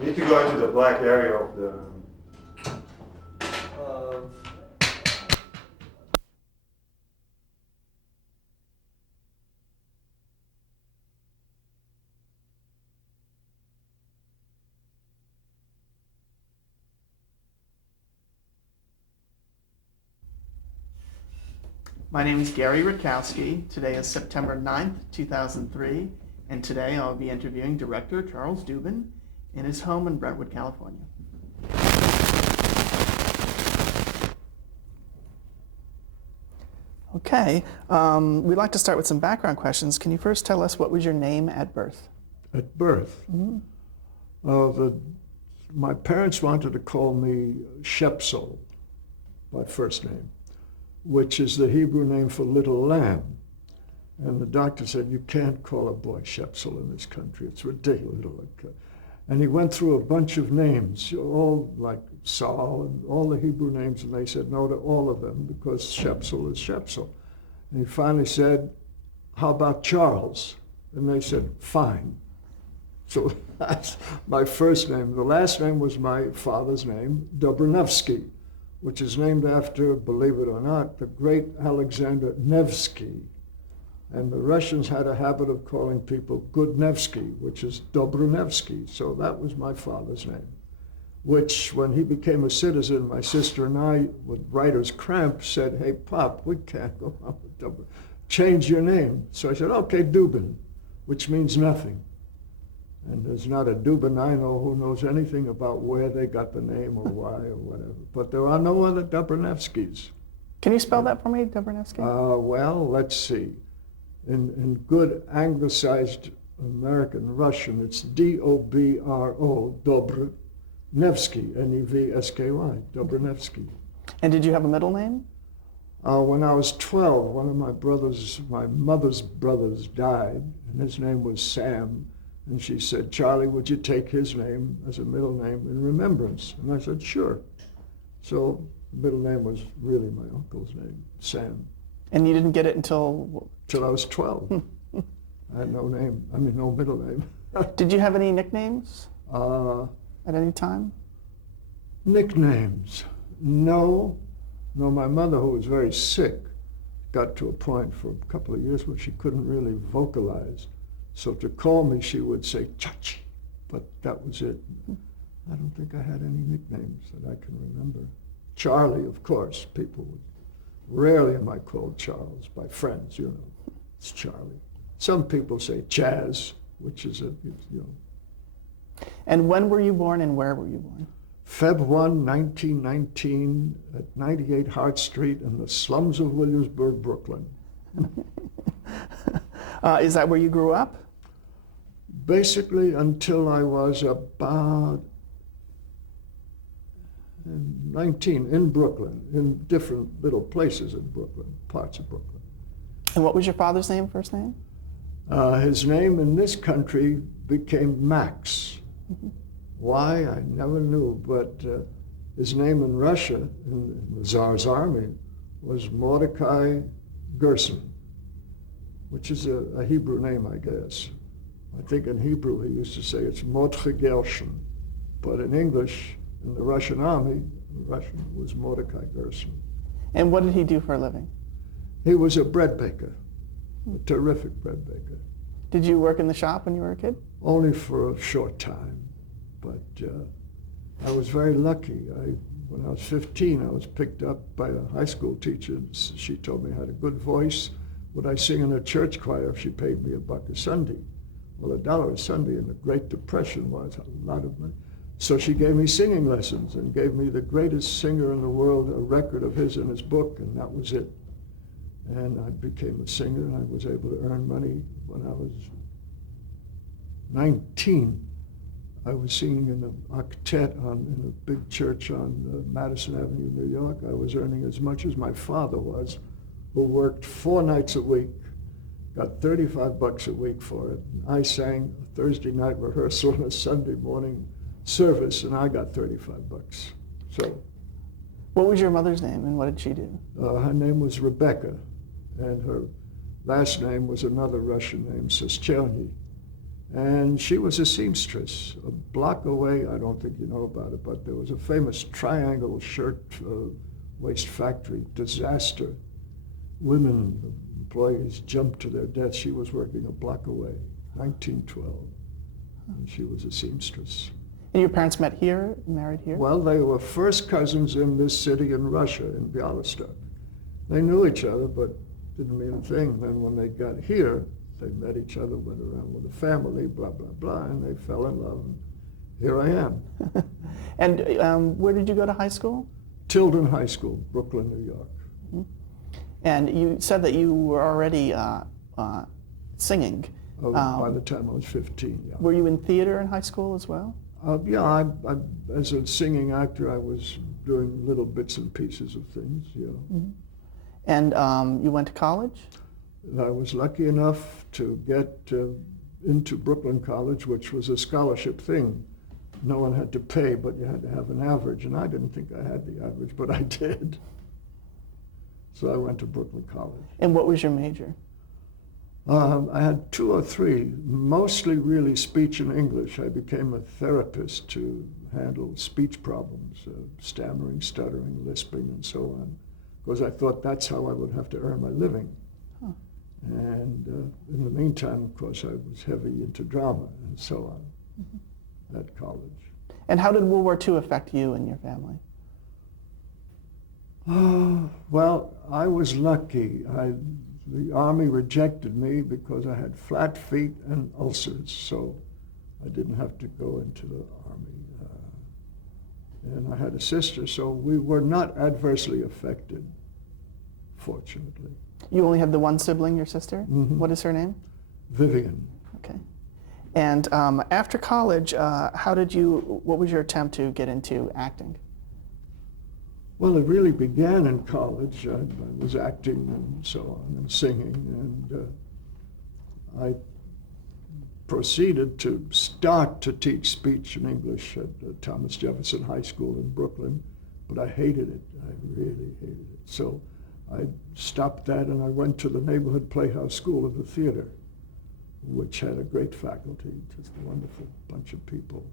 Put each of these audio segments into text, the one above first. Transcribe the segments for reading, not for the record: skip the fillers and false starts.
You need to go into the black area of the. My name is Gary Rutkowski. Today is September 9th, 2003, and today I'll be interviewing director Charles Dubin in his home in Brentwood, California. Okay, we'd like to start with some background questions. Can you first tell us what was your name at birth? At birth? Mm-hmm. My parents wanted to call me Shepsel, my first name, which is the Hebrew name for little lamb. And the doctor said, you can't call a boy Shepsel in this country. It's ridiculous. And he went through a bunch of names, all like Saul and all the Hebrew names, and they said no to all of them because Shepsel is Shepsel. And he finally said, how about Charles? And they said, fine. So that's my first name. The last name was my father's name, Dobronovsky, which is named after, believe it or not, the great Alexander Nevsky. And the Russians had a habit of calling people Gudnevsky, which is Dobronevsky. So that was my father's name, which when he became a citizen, my sister and I, with writer's cramp, said, hey, Pop, we can't go on with Dobron. Change your name. So I said, okay, Dubin, which means nothing. And there's not a Dubin I know who knows anything about where they got the name or why or whatever. But there are no other Dobronevskys. Can you spell that for me, Dobronevsky? Well, let's see. In good anglicized American Russian, it's D-O-B-R-O, Dobronevsky, N-E-V-S-K-Y, Dobronevsky. And did you have a middle name? When I was 12, one of my mother's brothers died, and his name was Sam. And she said, Charlie, would you take his name as a middle name in remembrance? And I said, sure. So the middle name was really my uncle's name, Sam. And you didn't get it until? Till I was 12. I had no middle name. Did you have any nicknames at any time? Nicknames? No. No, my mother, who was very sick, got to a point for a couple of years where she couldn't really vocalize. So to call me, she would say, Chachi, but that was it. I don't think I had any nicknames that I can remember. Charlie, of course, people would. Rarely am I called Charles by friends, you know. It's Charlie. Some people say Chaz, which is And when were you born and where were you born? Feb 1, 1919, at 98 Hart Street in the slums of Williamsburg, Brooklyn. Is that where you grew up? Basically until I was about 19 in Brooklyn, in different little places in Brooklyn, parts of Brooklyn. And what was your father's name, first name? His name in this country became Max. Mm-hmm. Why, I never knew, but his name in Russia, in the Tsar's army, was Mordecai Gerson, which is a Hebrew name, I guess. I think in Hebrew he used to say it's Mordechai Gershon, but in English, in the Russian army, Russian was Mordecai Gerson. And what did he do for a living? He was a bread baker, a terrific bread baker. Did you work in the shop when you were a kid? Only for a short time, but I was very lucky. When I was 15, I was picked up by a high school teacher. She told me I had a good voice. Would I sing in a church choir if she paid me $1 a Sunday? Well, $1 a Sunday in the Great Depression was a lot of money. So she gave me singing lessons and gave me the greatest singer in the world, a record of his in his book, and that was it. And I became a singer, and I was able to earn money when I was 19. I was singing in an octet in a big church on Madison Avenue, New York. I was earning as much as my father was, who worked 4 nights a week, got $35 a week for it. And I sang a Thursday night rehearsal and a Sunday morning service, and I got $35. So, what was your mother's name, and what did she do? Her name was Rebecca, and her last name was another Russian name, Seschelny. And she was a seamstress. A block away, I don't think you know about it, but there was a famous triangle shirt waist factory disaster. Women, employees jumped to their deaths. She was working a block away, 1912. And she was a seamstress. And your parents met here, married here? Well, they were first cousins in this city in Russia, in Bialystok. They knew each other, but didn't mean a thing. Then when they got here, they met each other, went around with a family, blah, blah, blah, and they fell in love. And here I am. And where did you go to high school? Tilden High School, Brooklyn, New York. And you said that you were already singing. By the time I was 15, yeah. Were you in theater in high school as well? Yeah, I, as a singing actor, I was doing little bits and pieces of things, yeah. Mm-hmm. And you went to college? I was lucky enough to get into Brooklyn College, which was a scholarship thing. No one had to pay, but you had to have an average, and I didn't think I had the average, but I did. So I went to Brooklyn College. And what was your major? I had 2 or 3, mostly really speech and English. I became a therapist to handle speech problems, stammering, stuttering, lisping, and so on, because I thought that's how I would have to earn my living. Huh. And in the meantime, of course, I was heavy into drama and so on at college. And how did World War II affect you and your family? Well, I was lucky. The Army rejected me because I had flat feet and ulcers, so I didn't have to go into the Army. And I had a sister, so we were not adversely affected, fortunately. You only had the one sibling, your sister? Mm-hmm. What is her name? Vivian. Okay. And after college, what was your attempt to get into acting? Well, it really began in college. I was acting and so on and singing, and I proceeded to start to teach speech and English at Thomas Jefferson High School in Brooklyn, but I hated it. I really hated it. So I stopped that and I went to the neighborhood Playhouse School of the Theater, which had a great faculty, just a wonderful bunch of people.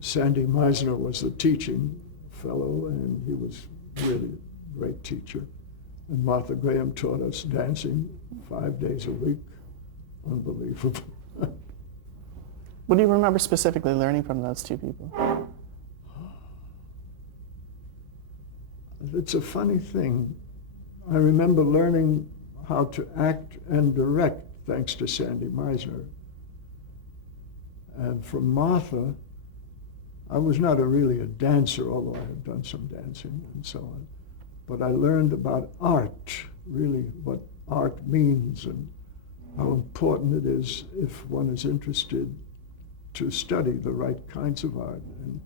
Sandy Meisner was the teaching fellow, and he was really a great teacher. And Martha Graham taught us dancing 5 days a week. Unbelievable. What do you remember specifically learning from those two people? It's a funny thing. I remember learning how to act and direct thanks to Sandy Meisner. And from Martha, I was not really a dancer, although I had done some dancing and so on. But I learned about art, really what art means and how important it is if one is interested to study the right kinds of art. And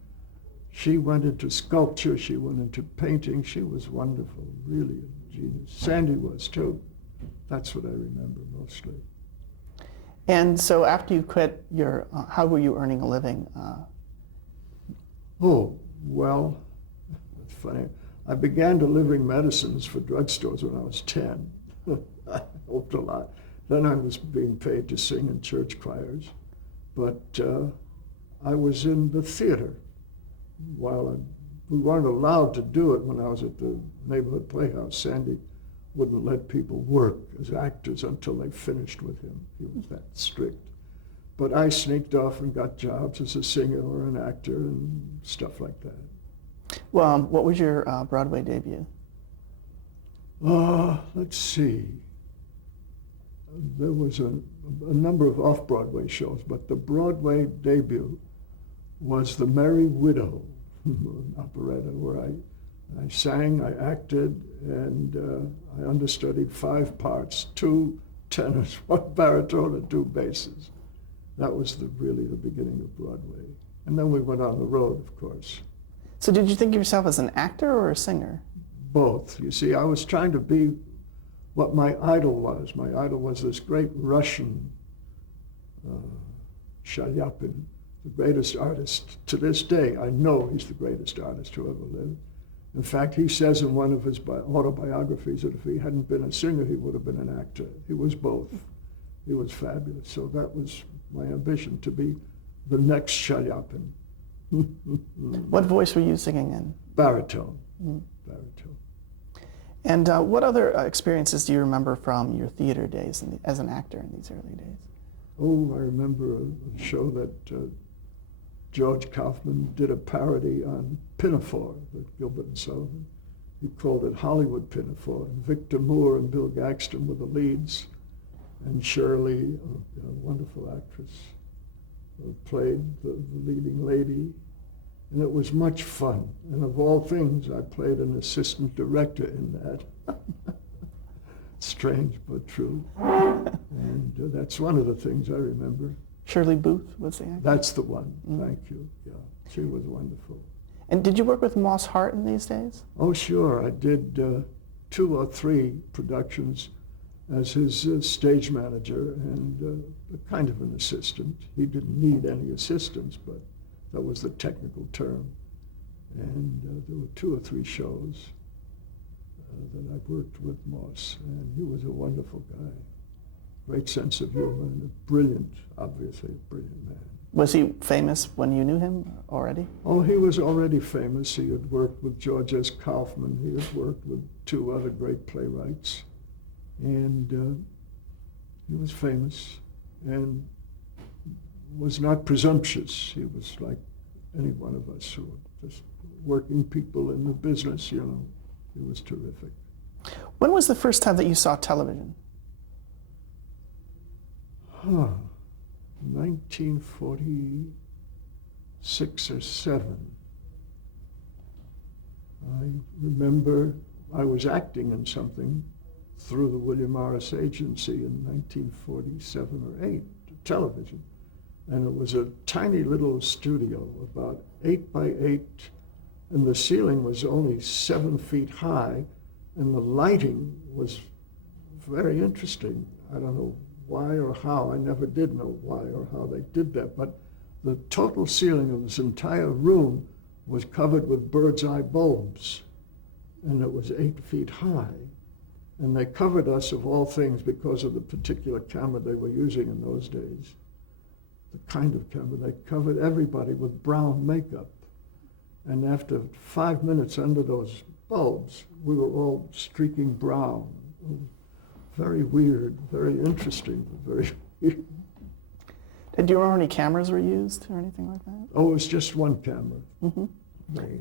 she went into sculpture, she went into painting. She was wonderful, really a genius. Sandy was too. That's what I remember mostly. And so after you quit your, how were you earning a living? Oh, well, it's funny. I began delivering medicines for drugstores when I was 10. I hoped a lot. Then I was being paid to sing in church choirs. But I was in the theater while we weren't allowed to do it when I was at the neighborhood playhouse. Sandy wouldn't let people work as actors until they finished with him. He was that strict. But I sneaked off and got jobs as a singer or an actor and stuff like that. Well, what was your Broadway debut? Let's see. There was a number of off-Broadway shows, but the Broadway debut was The Merry Widow, an operetta where I sang, I acted, and I understudied 5 parts, 2 tenors, 1 baritone, and 2 basses. That was really the beginning of Broadway. And then we went on the road, of course. So did you think of yourself as an actor or a singer? Both. You see, I was trying to be what my idol was. My idol was this great Russian, Shalyapin, the greatest artist. To this day, I know he's the greatest artist who ever lived. In fact, he says in one of his autobiographies that if he hadn't been a singer, he would have been an actor. He was both. He was fabulous. So that was my ambition to be the next Shaliapin. What voice were you singing in? Baritone. Mm. Baritone. And what other experiences do you remember from your theater days as an actor in these early days? Oh, I remember a show that George Kaufman did a parody on Pinafore, that Gilbert and Sullivan. He called it Hollywood Pinafore. And Victor Moore and Bill Gaxton were the leads. And Shirley, a wonderful actress, played the leading lady. And it was much fun. And of all things, I played an assistant director in that. Strange but true. And that's one of the things I remember. Shirley Booth was the actor? That's the one. Thank you. Yeah, she was wonderful. And did you work with Moss Hart in these days? Oh, sure. I did 2 or 3 productions as his stage manager and kind of an assistant. He didn't need any assistance, but that was the technical term. And there were 2 or 3 shows that I worked with Moss, and he was a wonderful guy. Great sense of humor and a brilliant, obviously a brilliant man. Was he famous when you knew him already? Oh, he was already famous. He had worked with George S. Kaufman. He had worked with 2 other great playwrights. And he was famous and was not presumptuous. He was like any one of us who were just working people in the business, you know. He was terrific. When was the first time that you saw television? 1946 or 7. I remember I was acting in something through the William Morris Agency in 1947 or 8, television. And it was a tiny little studio, about 8 by 8, and the ceiling was only 7 feet high, and the lighting was very interesting. I don't know why or how. I never did know why or how they did that, but the total ceiling of this entire room was covered with bird's eye bulbs, and it was 8 feet high. And they covered us, of all things, because of the particular camera they were using in those days, the kind of camera. They covered everybody with brown makeup. And after 5 minutes under those bulbs, we were all streaking brown. Very weird, very interesting, but very weird. Did you remember any cameras were used or anything like that? Oh, it was just one camera. Mm-hmm.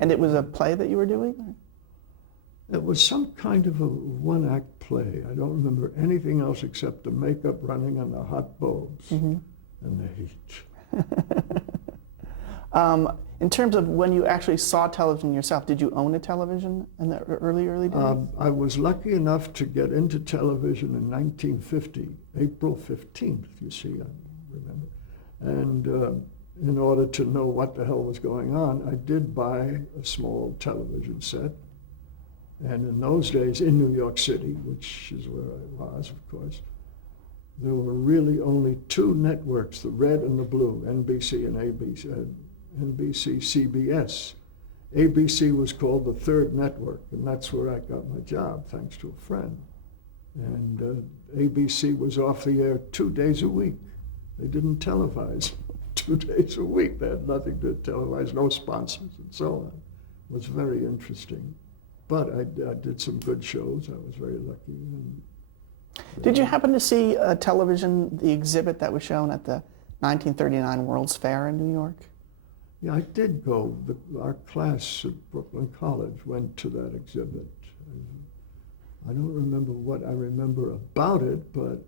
And it was a play that you were doing? Or? It was some kind of a one-act play. I don't remember anything else except the makeup running and the hot bulbs and the heat. In terms of when you actually saw television yourself, did you own a television in the early days? I was lucky enough to get into television in 1950, April 15th, you see, I remember. And in order to know what the hell was going on, I did buy a small television set. And in those days, in New York City, which is where I was, of course, there were really only 2 networks, the red and the blue, NBC and ABC. NBC, CBS. ABC was called the third network, and that's where I got my job, thanks to a friend. And ABC was off the air 2 days a week. They didn't televise 2 days a week. They had nothing to televise, no sponsors and so on. It was very interesting. But I did some good shows. I was very lucky. And did you happen to see television, the exhibit that was shown at the 1939 World's Fair in New York? Yeah, I did go. Our class at Brooklyn College went to that exhibit. I don't remember what I remember about it, but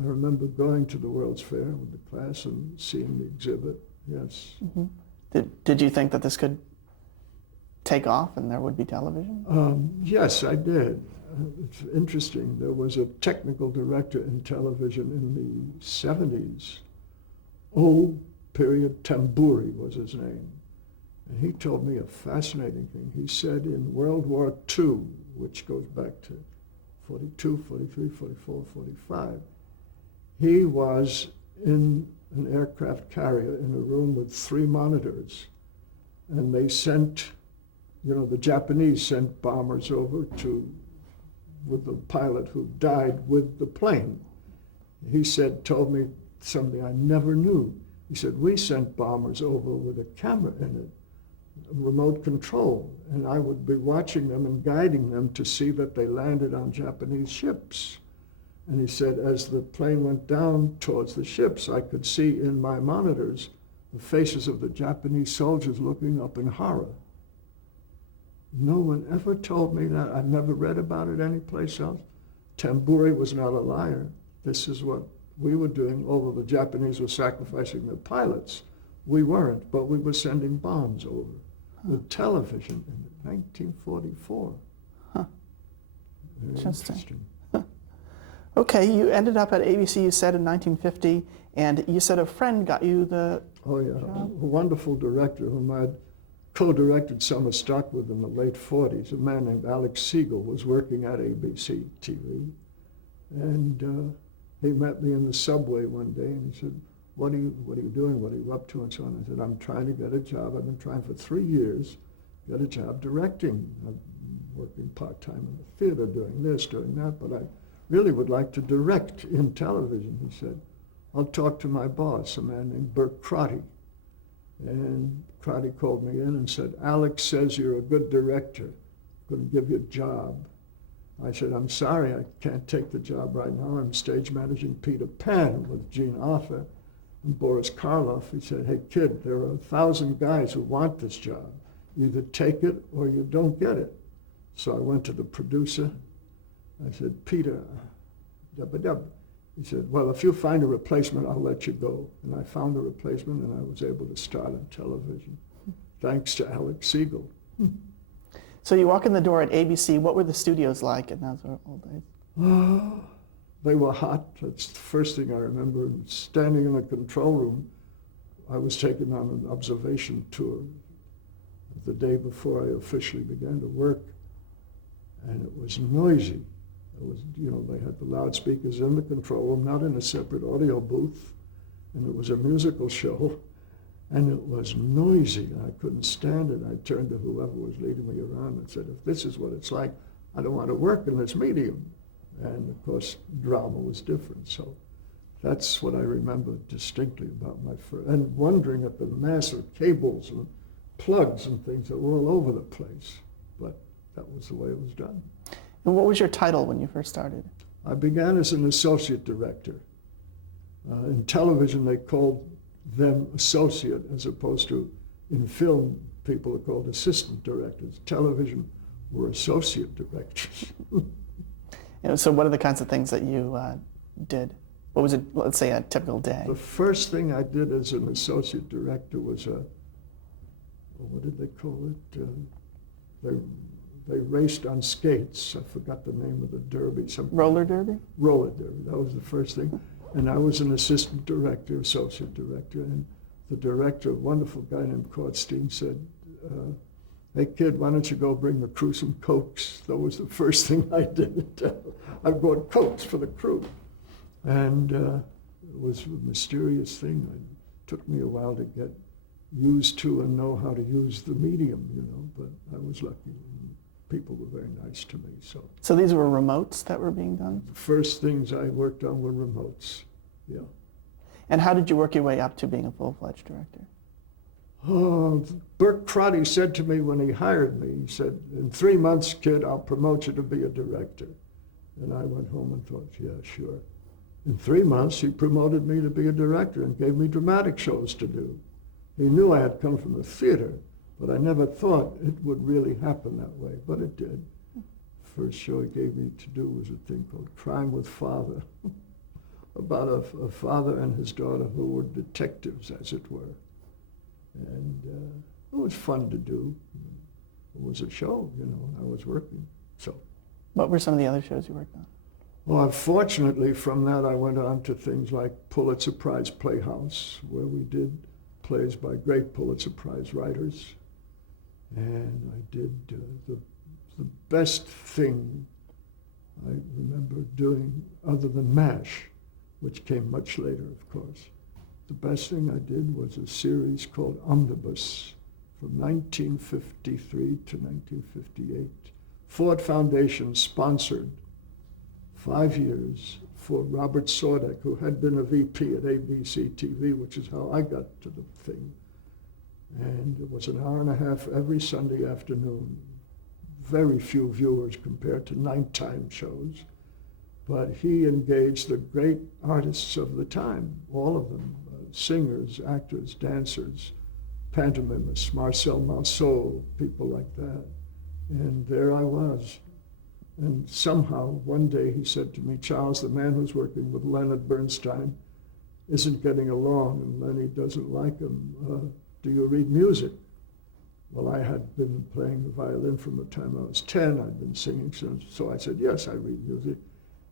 I remember going to the World's Fair with the class and seeing the exhibit, yes. Mm-hmm. Did you think that this could take off and there would be television? Yes, I did. It's interesting. There was a technical director in television in the 70s. Tamburi was his name. And he told me a fascinating thing. He said in World War II, which goes back to 42, 43, 44, 45, he was in an aircraft carrier in a room with 3 monitors. And they sent, the Japanese sent bombers over with the pilot who died with the plane. He told me something I never knew. He said, we sent bombers over with a camera in it, remote control, and I would be watching them and guiding them to see that they landed on Japanese ships. And he said, as the plane went down towards the ships, I could see in my monitors the faces of the Japanese soldiers looking up in horror. No one ever told me that. I've never read about it anyplace else. Tamburi was not a liar. This is what we were doing, although the Japanese were sacrificing their pilots. We weren't, but we were sending bombs over with television in 1944. Huh. Very Interesting. Okay, you ended up at ABC, you said, in 1950, and you said a friend got you the Oh, yeah. job? A wonderful director whom I'd co-directed Summer Stock with in the late 40s. A man named Alex Siegel was working at ABC TV. And he met me in the subway one day and he said, what are you doing? What are you up to? And so on. I said, I'm trying to get a job. I've been trying for 3 years, get a job directing. I'm working part-time in the theater, doing this, doing that, but I really would like to direct in television. He said, I'll talk to my boss, a man named Bert Crotty. And Crotty called me in and said, Alex says you're a good director. I'm going to give you a job. I said, I'm sorry, I can't take the job right now. I'm stage managing Peter Pan with Gene Arthur and Boris Karloff. He said, hey, kid, there are 1,000 guys who want this job. You either take it or you don't get it. So I went to the producer. I said, Peter, dub-a-dub. He said, well, if you find a replacement, I'll let you go. And I found a replacement, and I was able to start on television, thanks to Alex Siegel. So you walk in the door at ABC. What were the studios like in those old days? They were hot. That's the first thing I remember. Standing in the control room, I was taken on an observation tour the day before I officially began to work. And it was noisy. It was, they had the loudspeakers in the control room, not in a separate audio booth. And it was a musical show. And it was noisy. I couldn't stand it. I turned to whoever was leading me around and said, if this is what it's like, I don't want to work in this medium. And of course, drama was different. So that's what I remember distinctly about my first, and wondering at the mass of cables and plugs and things that were all over the place. But that was the way it was done. And what was your title when you first started? I began as an associate director. In television, they called them associate, as opposed to in film, people are called assistant directors. Television were associate directors. So what are the kinds of things that you did? What was it, let's say, a typical day? The first thing I did as an associate director was what did they call it? They raced on skates. I forgot the name of the derby. Roller derby? Roller derby. That was the first thing. And I was an assistant director, associate director, and the director, a wonderful guy named Kortstein, said, hey kid, why don't you go bring the crew some Cokes? That was the first thing I did. I brought Cokes for the crew. And it was a mysterious thing. It took me a while to get used to and know how to use the medium, but I was lucky. People were very nice to me. So these were remotes that were being done? The first things I worked on were remotes, yeah. And how did you work your way up to being a full-fledged director? Oh, Bert Crotty said to me when he hired me, he said, in 3 months, kid, I'll promote you to be a director. And I went home and thought, yeah, sure. In 3 months, he promoted me to be a director and gave me dramatic shows to do. He knew I had come from the theater, but I never thought it would really happen that way, but it did. First show he gave me to do was a thing called Crime with Father, about a father and his daughter who were detectives, as it were. And it was fun to do. It was a show, I was working, so. What were some of the other shows you worked on? Well, unfortunately, from that I went on to things like Pulitzer Prize Playhouse, where we did plays by great Pulitzer Prize writers. And I did the best thing I remember doing, other than MASH, which came much later, of course. The best thing I did was a series called Omnibus from 1953 to 1958. Ford Foundation sponsored 5 years, for Robert Sordek, who had been a VP at ABC TV, which is how I got to the thing. And it was an hour and a half every Sunday afternoon. Very few viewers compared to nighttime shows. But he engaged the great artists of the time, all of them, singers, actors, dancers, pantomimists, Marcel Marceau, people like that. And there I was. And somehow, one day he said to me, Charles, the man who's working with Leonard Bernstein isn't getting along, and Lenny doesn't like him. Do you read music? Well, I had been playing the violin from the time I was 10. I'd been singing since, so I said, yes, I read music.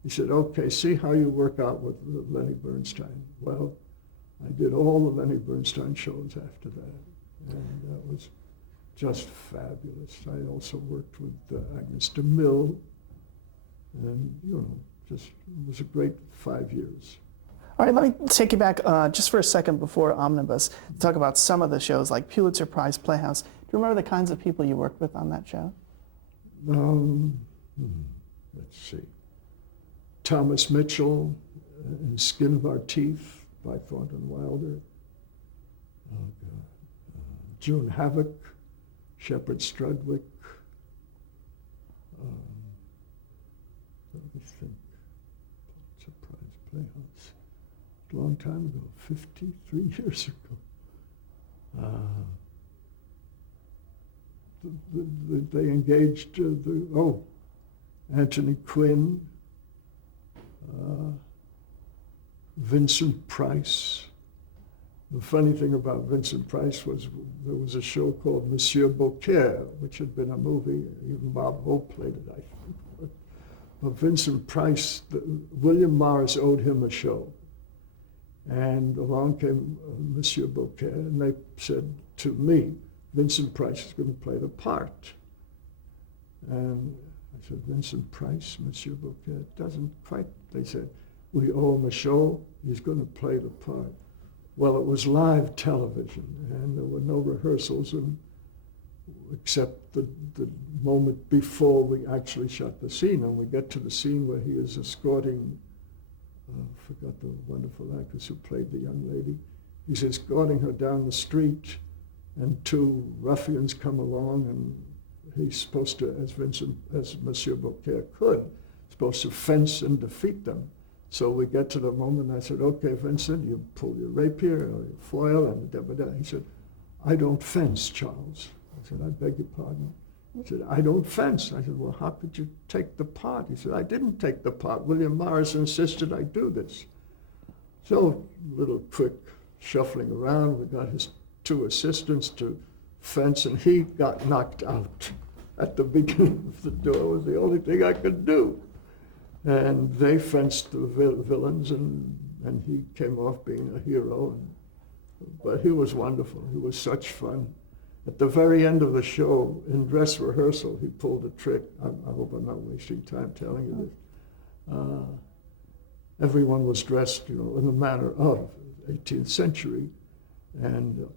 He said, okay, see how you work out with Lenny Bernstein. Well, I did all the Lenny Bernstein shows after that, and that was just fabulous. I also worked with Agnes DeMille, and, just it was a great 5 years. All right, let me take you back just for a second before Omnibus, talk about some of the shows like Pulitzer Prize Playhouse. Do you remember the kinds of people you worked with on that show? Let's see. Thomas Mitchell in Skin of Our Teeth by Thornton Wilder. Oh, God. June Havoc, Shepard Strudwick. Let me think. Pulitzer Prize Playhouse. A long time ago, 53 years ago. They engaged Anthony Quinn, Vincent Price. The funny thing about Vincent Price was there was a show called Monsieur Beaucaire, which had been a movie. Even Bob Hope played it, I think. But Vincent Price, William Morris owed him a show. And along came Monsieur Beaucaire, and they said to me, Vincent Price is going to play the part. And I said, Vincent Price, Monsieur Beaucaire, doesn't quite. They said, we owe him a show, he's going to play the part. Well, it was live television, and there were no rehearsals except the moment before we actually shot the scene. And we get to the scene where he is escorting, I forgot the wonderful actress who played the young lady. He's escorting her down the street, and two ruffians come along, and he's supposed to, as Monsieur Beaucaire could, supposed to fence and defeat them. So we get to the moment, I said, okay, Vincent, you pull your rapier or your foil, and da-da-da. He said, I don't fence, Charles. I said, I beg your pardon. He said, I don't fence. I said, well, how could you take the part? He said, I didn't take the part. William Morris insisted I do this. So a little quick shuffling around. We got his two assistants to fence, and he got knocked out at the beginning of the door. It was the only thing I could do. And they fenced the villains, and he came off being a hero. But he was wonderful. He was such fun. At the very end of the show, in dress rehearsal, he pulled a trick. I hope I'm not wasting time telling you this. Everyone was dressed, in the manner of 18th century. And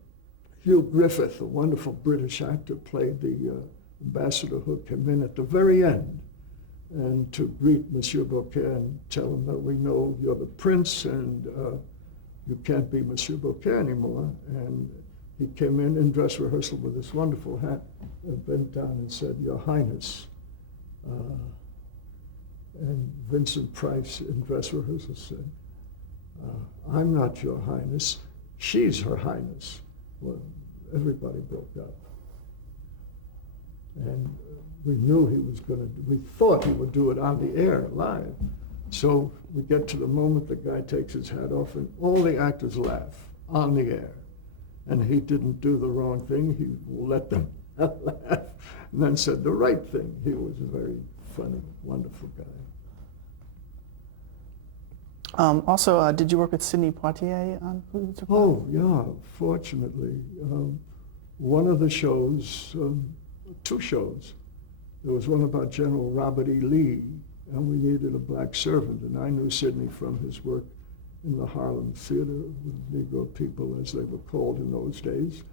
Hugh Griffith, a wonderful British actor, played the ambassador who came in at the very end, and to greet Monsieur Beaucaire and tell him that we know you're the prince and you can't be Monsieur Beaucaire anymore. And he came in dress rehearsal with this wonderful hat and bent down and said, Your Highness. And Vincent Price in dress rehearsal said, I'm not Your Highness, she's Her Highness. Well, everybody broke up. And we knew he was going to, we thought he would do it on the air, live. So we get to the moment the guy takes his hat off, and all the actors laugh on the air. And he didn't do the wrong thing. He let them laugh, and then said the right thing. He was a very funny, wonderful guy. Also, did you work with Sidney Poitier on Pulitzer Prize? Oh, yeah, fortunately. One of the shows, two shows, there was one about General Robert E. Lee, and we needed a black servant, and I knew Sidney from his work in the Harlem Theater with Negro people, as they were called in those days.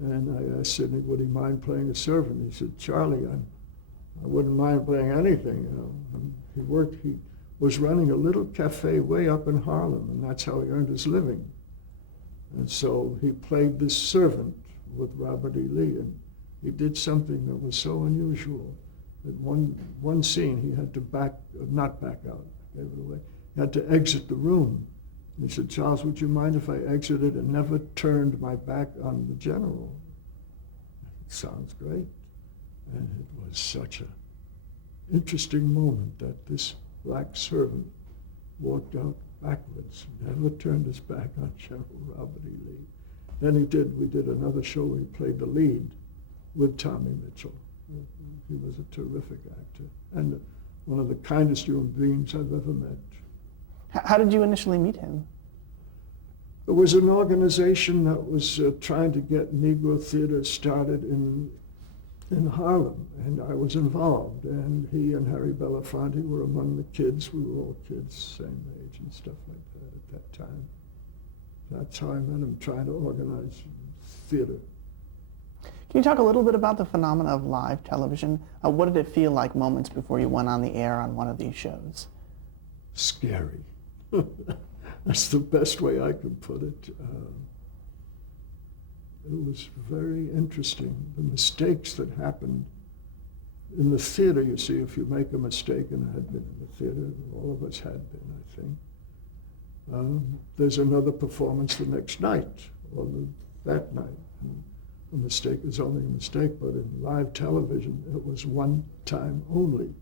And I asked Sidney, would he mind playing a servant? He said, Charlie, I wouldn't mind playing anything. He was running a little cafe way up in Harlem, and that's how he earned his living. And so he played this servant with Robert E. Lee, and he did something that was so unusual. That one scene, he had to not back out, I gave it away. He had to exit the room. And he said, "Charles, would you mind if I exited and never turned my back on the general?" Sounds great. And it was such an interesting moment that this black servant walked out backwards, never turned his back on General Robert E. Lee. Then we did another show where he played the lead with Tommy Mitchell. He was a terrific actor and one of the kindest human beings I've ever met. How did you initially meet him? It was an organization that was trying to get Negro theater started in Harlem, and I was involved. And he and Harry Belafonte were among the kids. We were all kids, same age and stuff like that at that time. That's how I met him, trying to organize theater. Can you talk a little bit about the phenomena of live television? What did it feel like moments before you went on the air on one of these shows? Scary. That's the best way I can put it. It was very interesting. The mistakes that happened in the theater, you see, if you make a mistake, and I had been in the theater, all of us had been, I think. There's another performance the next night, or that night. And a mistake is only a mistake, but in live television, it was one time only.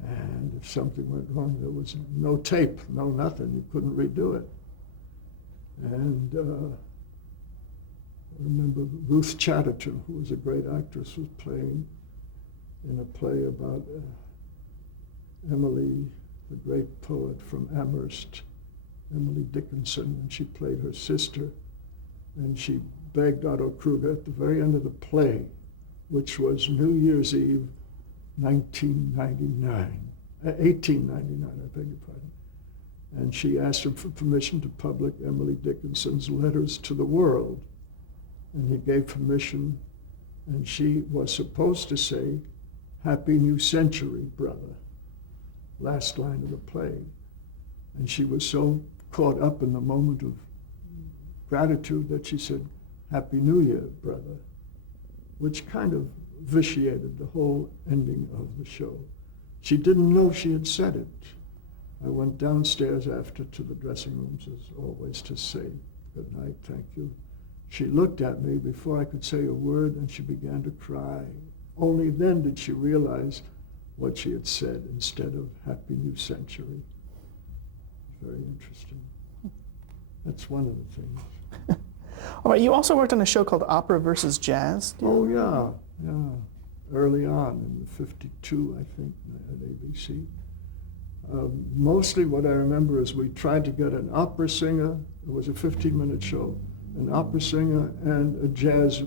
And if something went wrong, there was no tape, no nothing. You couldn't redo it. And I remember Ruth Chatterton, who was a great actress, was playing in a play about Emily, the great poet from Amherst, Emily Dickinson, and she played her sister. And she begged Otto Kruger at the very end of the play, which was New Year's Eve, 1899, I beg your pardon. And she asked him for permission to publish Emily Dickinson's Letters to the World. And he gave permission, and she was supposed to say, "Happy New Century, brother," last line of the play. And she was so caught up in the moment of gratitude that she said, "Happy New Year, brother," which kind of vitiated the whole ending of the show. She didn't know she had said it. I went downstairs after to the dressing rooms, as always, to say good night, thank you. She looked at me before I could say a word, and she began to cry. Only then did she realize what she had said instead of Happy New Century. Very interesting. That's one of the things. All right, you also worked on a show called Opera versus Jazz. Oh, yeah. Early on in '52, I think, at ABC. Mostly what I remember is we tried to get an opera singer. It was a 15-minute show. An opera singer and a jazz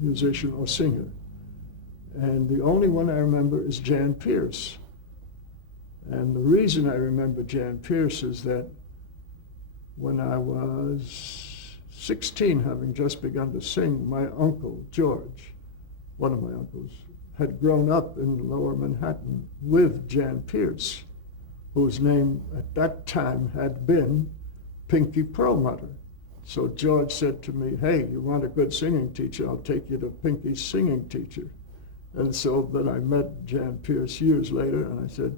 musician or singer. And the only one I remember is Jan Pierce. And the reason I remember Jan Pierce is that when I was 16, having just begun to sing, my uncle, George, one of my uncles, had grown up in Lower Manhattan with Jan Pierce, whose name at that time had been Pinky Perlmutter. So George said to me, "Hey, you want a good singing teacher? I'll take you to Pinky's singing teacher." And so then I met Jan Pierce years later, and I said,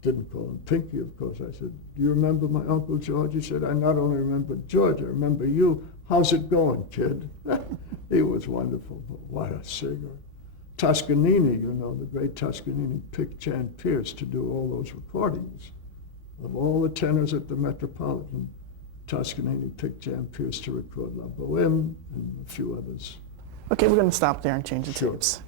didn't call him Pinky, of course. I said, "Do you remember my Uncle George?" He said, "I not only remember George, I remember you. How's it going, kid?" He was wonderful, but what a singer. Toscanini, you know, the great Toscanini picked Jan Pierce to do all those recordings. Of all the tenors at the Metropolitan, Toscanini picked Jan Pierce to record La Boheme and a few others. Okay, we're going to stop there and change the Sure. tapes.